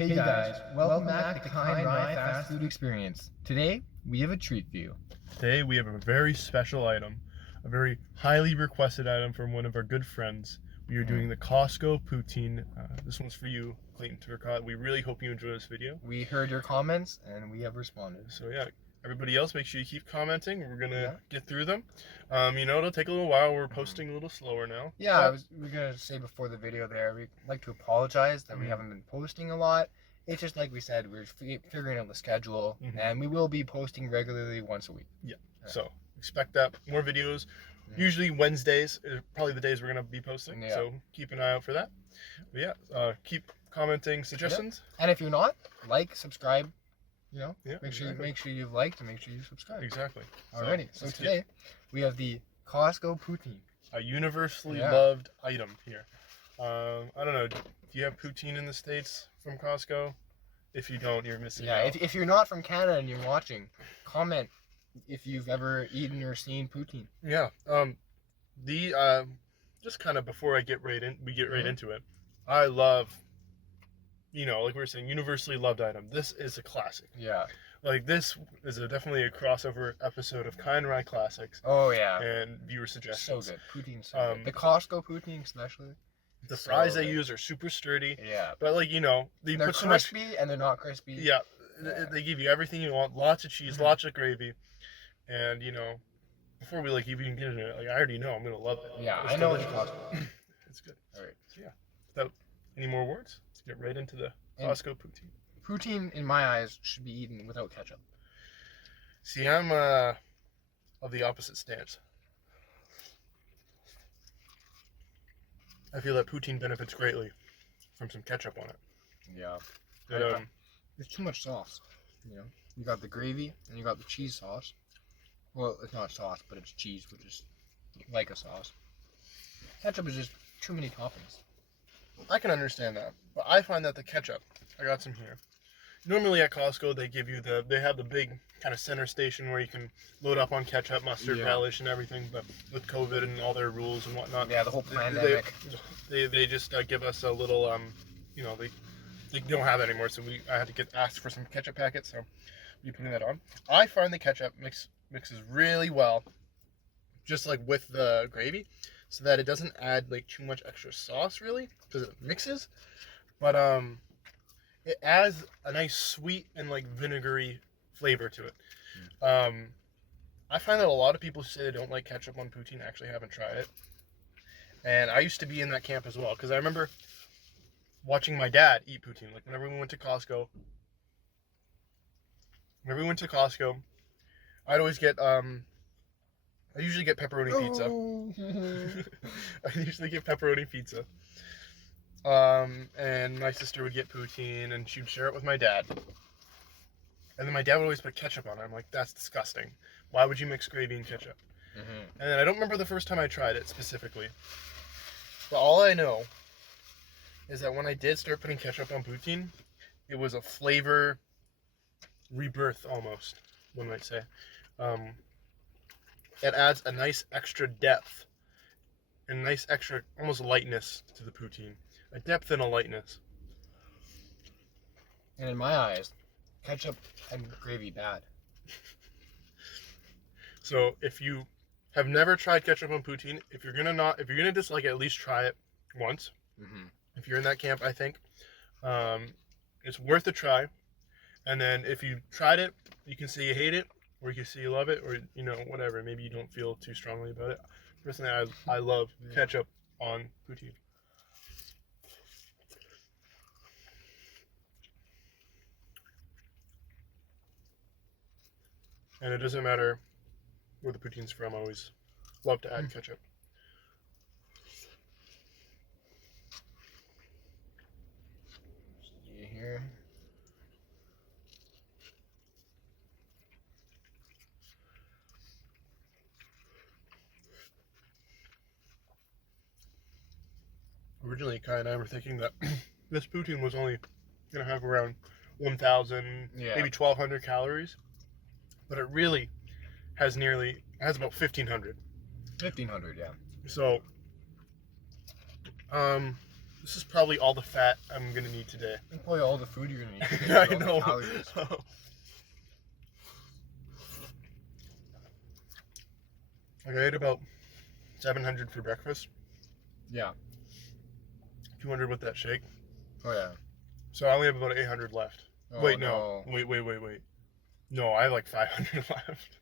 Hey guys, welcome back to Kind Rye Fast Food Experience. Today, we have a treat for you. Today we have a very special item, a very highly requested item from one of our good friends. We are doing the Costco poutine. This one's for you, Clayton Turcotte. We really hope you enjoy this video. We heard your comments and we have responded. So yeah, everybody else, make sure you keep commenting. We're gonna get through them. It'll take a little while. We're posting a little slower now. Yeah, we're gonna say before the video there, we'd like to apologize that we haven't been posting a lot. It's just like we said, we're figuring out the schedule, and we will be posting regularly once a week. Yeah. So expect that more videos. Usually Wednesdays are probably the days we're gonna be posting. Yeah. So keep an eye out for that. But yeah, keep commenting suggestions. And if you're not, like, subscribe. Make sure you've liked and make sure you subscribe. Exactly. Alrighty. So today we have the Costco poutine. A universally loved item here. I don't know. Do you have poutine in the States from Costco? If you don't, you're missing out. If you're not from Canada and you're watching, comment if you've ever eaten or seen poutine. Yeah. Just kind of before we get right into it, I love, like we were saying, universally loved item. This is a classic. Yeah. Like, this is definitely a crossover episode of Kind Rye Classics. Oh yeah. And viewer suggestions. So good. Poutine so good. The Costco poutine especially. The fries they use are super sturdy. Yeah. But they're put so crispy and they're not crispy. Yeah. They give you everything you want. Lots of cheese, lots of gravy. And before we even get into it, I already know I'm gonna love it. Yeah, I know it's Costco. It's good. Alright. So yeah. Without any more words, let's get right into the Costco poutine. Poutine, in my eyes, should be eaten without ketchup. See, I'm of the opposite stance. I feel that poutine benefits greatly from some ketchup on it. Yeah. There's too much sauce. You got the gravy and you got the cheese sauce. Well, it's not sauce, but it's cheese, which is like a sauce. Ketchup is just too many toppings. I can understand that, but I find that the ketchup, I got some here. Normally at Costco, they have the big kind of center station where you can load up on ketchup, mustard, relish, and everything. But with COVID and all their rules and whatnot, the whole pandemic, they just give us a little, they don't have it anymore. So I had to ask for some ketchup packets. So we putting that on. I find the ketchup mixes really well, just like with the gravy, so that it doesn't add too much extra sauce really, because it mixes, but it adds a nice sweet and vinegary flavor to it. I find that a lot of people say they don't like ketchup on poutine. I actually haven't tried it, and I used to be in that camp as well, because I remember watching my dad eat poutine. Whenever we went to Costco, I'd always get I usually get pepperoni pizza. I usually get pepperoni pizza. And my sister would get poutine, and she'd share it with my dad. And then my dad would always put ketchup on it. I'm like, that's disgusting. Why would you mix gravy and ketchup? And then I don't remember the first time I tried it specifically. But all I know is that when I did start putting ketchup on poutine, it was a flavor rebirth almost, one might say. It adds a nice extra depth and nice extra almost lightness to the poutine. A depth and a lightness. And in my eyes, ketchup and gravy bad. So if you have never tried ketchup on poutine, if you're gonna dislike it, at least try it once. If you're in that camp, I think it's worth a try. And then if you tried it, you can say you hate it, or you can say you love it, or whatever. Maybe you don't feel too strongly about it. Personally, I love ketchup on poutine. And it doesn't matter where the poutine's from. I always love to add ketchup. See here. Originally, Kai and I were thinking that this poutine was only going to have around 1,000, maybe 1,200 calories. But it really has about 1,500. 1,500, yeah. So, This is probably all the fat I'm gonna need today. And probably all the food you're gonna need. Today, I all the know. calories. Like I ate about 700 for breakfast, Yeah. 200 with that shake. Oh yeah. So I only have about 800 left. Oh, Wait, no. Wait. No, I have like 500 left.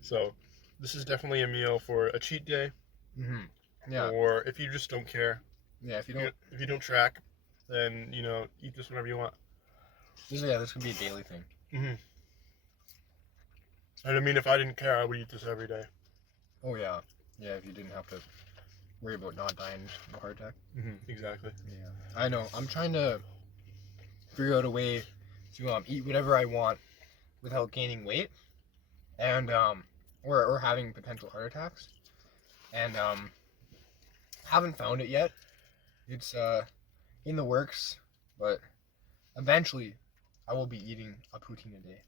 So, this is definitely a meal for a cheat day, Mhm. Yeah. or if you just don't care. Yeah. If you don't, If you don't track, then eat this whenever you want. this could be a daily thing. Mm-hmm. And I mean, if I didn't care, I would eat this every day. Oh yeah. Yeah. If you didn't have to worry about not dying of a heart attack. Mm-hmm. Exactly. Yeah. I know. I'm trying to figure out a way to eat whatever I want without gaining weight, and or having potential heart attacks, and haven't found it yet. It's in the works, but eventually I will be eating a poutine a day.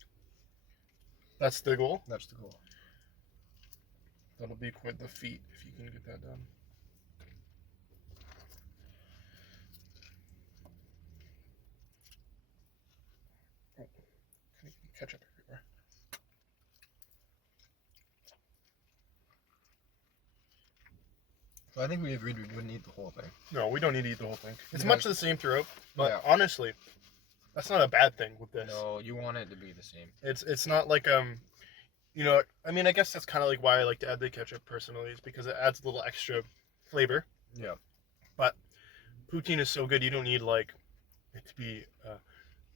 That's the goal. That's the goal. That'll be quite the feat if you can get that done. Oh, ketchup everywhere. So I think we agreed we wouldn't eat the whole thing. No, we don't need to eat the whole thing. It's Yeah. much the same throughout, but Yeah. honestly, that's not a bad thing with this. No, you want it to be the same. It's not like I mean, I guess that's kind of like why I like to add the ketchup personally, is because it adds a little extra flavor. Yeah. But poutine is so good, you don't need like it to be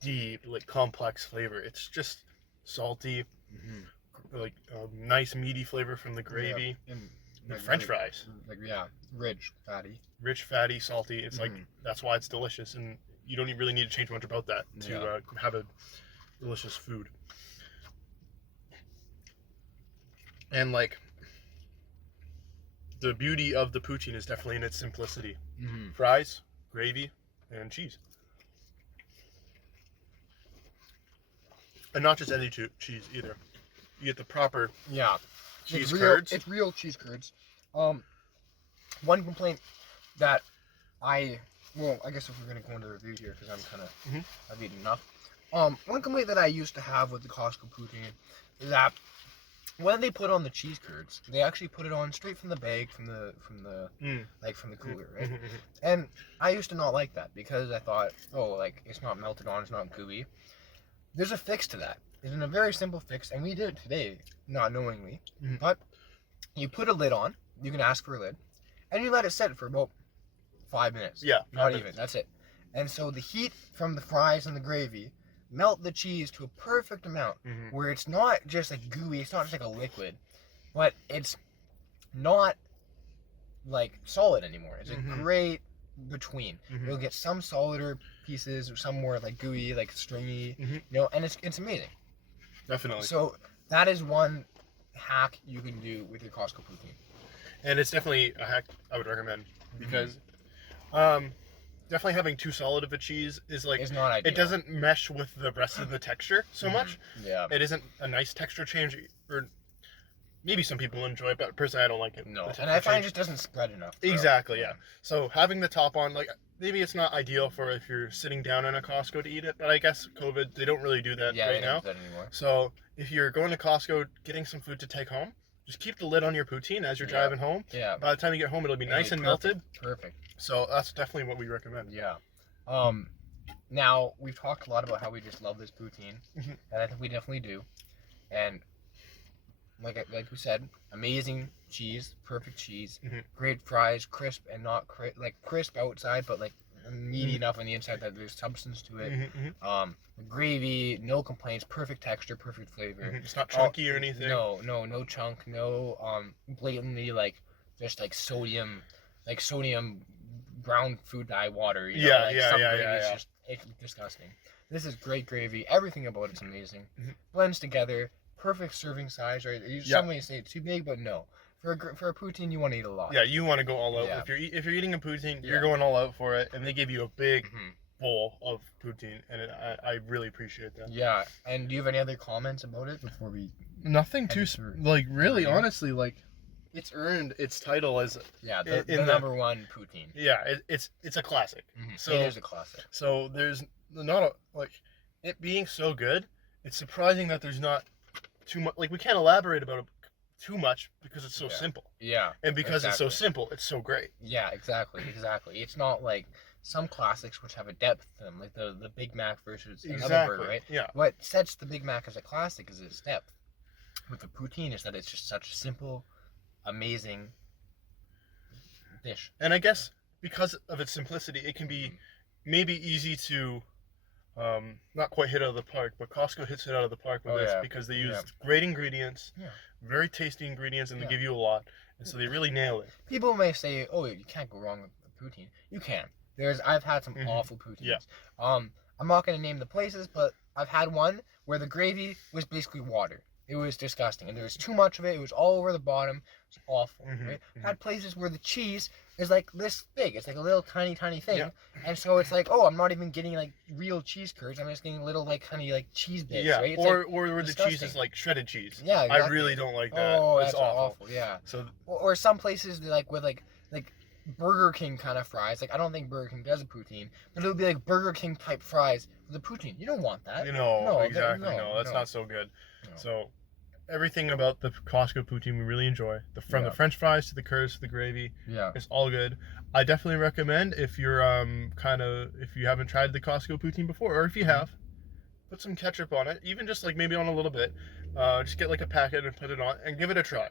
deep, like complex flavor. It's just salty, Mm-hmm. like nice meaty flavor from the gravy, Yeah. And and French fries, rich, fatty. rich, fatty, salty. It's like Mhm. that's why it's delicious, and you don't really need to change much about that to Yeah. have a delicious food. And like the beauty of the poutine is definitely in its simplicity. Mm-hmm. Fries, gravy, and cheese. And not just any cheese either. You get the proper Yeah. cheese it's curds. It's real cheese curds. One complaint that I guess if we're gonna go into the review here, because I'm kind of Mhm. I've eaten enough. One complaint that I used to have with the Costco poutine is that when they put on the cheese curds, they actually put it on straight from the bag, from the cooler, right? Mhm. And I used to not like that because I thought, it's not melted on, it's not gooey. There's a fix to that. It's a very simple fix, and we did it today, not knowingly. Mhm. But you put a lid on. You can ask for a lid, and you let it sit for about 5 minutes. Yeah, Not 5 even. minutes. That's it. And so the heat from the fries and the gravy melt the cheese to a perfect amount, Mhm. where it's not just like gooey. It's not just like a liquid, but it's not like solid anymore. It's a Mhm. great between. Mhm. You'll get some solider pieces, or some more like gooey, like stringy, Mhm. and it's amazing. Definitely. So that is one hack you can do with your Costco poutine. And it's definitely a hack I would recommend because definitely having too solid of a cheese is like It's not ideal. it doesn't mesh with the rest of the texture so much. Yeah. It isn't a nice texture change, or maybe some people enjoy it, but personally I don't like it. No, the and texture I find it change. just doesn't spread enough. Exactly, yeah. So having the top on, like maybe it's not ideal for if you're sitting down in a Costco to eat it, but I guess COVID, they don't really do that Yeah, right they now. don't do that anymore. So if you're going to Costco getting some food to take home, just keep the lid on your poutine as you're Yeah. driving home. Yeah. By the time you get home, it'll be nice and melted. Perfect. So that's definitely what we recommend. Yeah. Now we've talked a lot about how we just love this poutine, Mhm. and I think we definitely do. And like we said, amazing cheese, perfect cheese, Mhm. great fries, crisp and not crisp outside, but like meaty Mhm. enough on the inside that there's substance to it. Mhm. The gravy, no complaints, perfect texture, perfect flavor. Mhm. It's not chunky or anything. No chunk, no blatantly just like sodium brown food dye water. Yeah. It's disgusting. This is great gravy. Everything about it's amazing. Mhm. Blends together. Perfect serving size, right? Some may say it's too big, but no. For a poutine, you want to eat a lot. Yeah, you want to go all out. Yeah. If you're eating a poutine, Yeah. you're going all out for it, and they give you a big Mhm. bowl of poutine, and I really appreciate that. Yeah. And do you have any other comments about it before we? Nothing too too sp- like really Yeah. honestly like it's earned its title as Yeah, in the the- number one poutine. it's a classic. So it is a classic. So there's not a, like it being so good. It's surprising that there's not too much. Like we can't elaborate about it too much because it's so Yeah. simple, Yeah. and because it's so Exactly. simple, it's so great. Yeah, exactly. It's not like some classics which have a depth to them, like the Big Mac versus another burger, right? Yeah. What sets the Big Mac as a classic is its depth. With the poutine is that it's just such a simple, amazing dish. And I guess because of its simplicity, it can be maybe easy to not quite hit out of the park, but Costco hits it out of the park with Oh, this yeah. because they use Yeah. great ingredients, Yeah. very tasty ingredients, and they Yeah. give you a lot, and so they really nail it. People may say, "Oh, you can't go wrong with poutine." You can. I've had some Mhm. awful poutines. Yeah. I'm not gonna name the places, but I've had one where the gravy was basically water. It was disgusting, and there was too much of it. It was all over the bottom. It was awful. Mhm, Right? mhm. Had places where the cheese is like this big. It's like a little tiny thing, Yeah. and so it's like, oh, I'm not even getting like real cheese curds. I'm just getting little like honey like cheese bits. Yeah, Right? It's or like, where the cheese disgusting. is like shredded cheese. yeah, I exactly. really don't like that. Oh, it's that's awful. Yeah. So Or some places they like with like Burger King kind of fries. Like I don't think Burger King does a poutine, but it would be like Burger King type fries with a poutine. You don't want that. no, that- exactly. no, No, that's no. not so good. No. So everything about the Costco poutine we really enjoy. From Yeah. the French fries to the curds to the gravy, Yeah. it's all good. I definitely recommend if you're if you haven't tried the Costco poutine before, or if you have, put some ketchup on it, even just like maybe on a little bit. Just get like a packet and put it on and give it a try.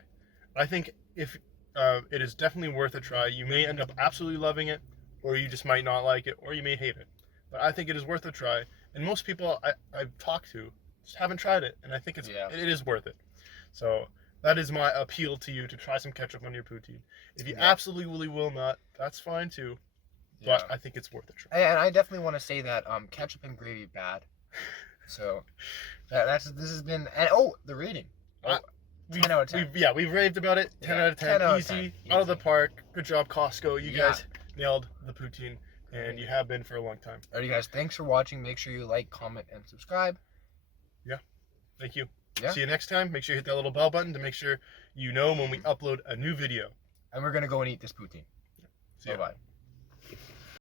I think if it is definitely worth a try. You may end up absolutely loving it, or you just might not like it, or you may hate it. But I think it is worth a try. And most people I've talked to just haven't tried it, and I think it is worth it. So that is my appeal to you to try some ketchup on your poutine. If you Yeah. absolutely will not, that's fine too. Yeah. But I think it's worth a try. And I definitely want to say that ketchup and gravy bad. So this has been the rating. Uh, 10 out of 10. We've raved about it. 10 Yeah, out of 10. 10 out of Easy. 10. Out of the Easy. park. Good job, Costco. You Yeah. guys nailed the poutine, and you have been for a long time. Alrighty, guys. Thanks for watching. Make sure you like, comment, and subscribe. Thank you. Yeah. See you next time. Make sure you hit that little bell button to make sure you know when we upload a new video. And we're gonna go and eat this poutine. See ya. Bye bye.